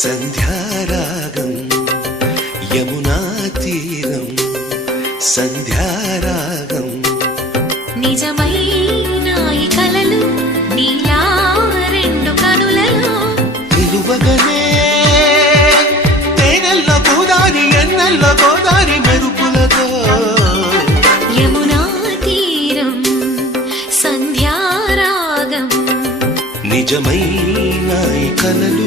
సంధ్యారాగం యమునా తీరం సంధ్యారాగం నిజమైన ఈ కలలు నీలా రెండు కనులలో నిలువగనే తేనెల్ల గోదారి ఎన్నెల్ల గోదారి మెరుపులతో యమునా తీరం సంధ్యారాగం నిజమైన ఈ కలలు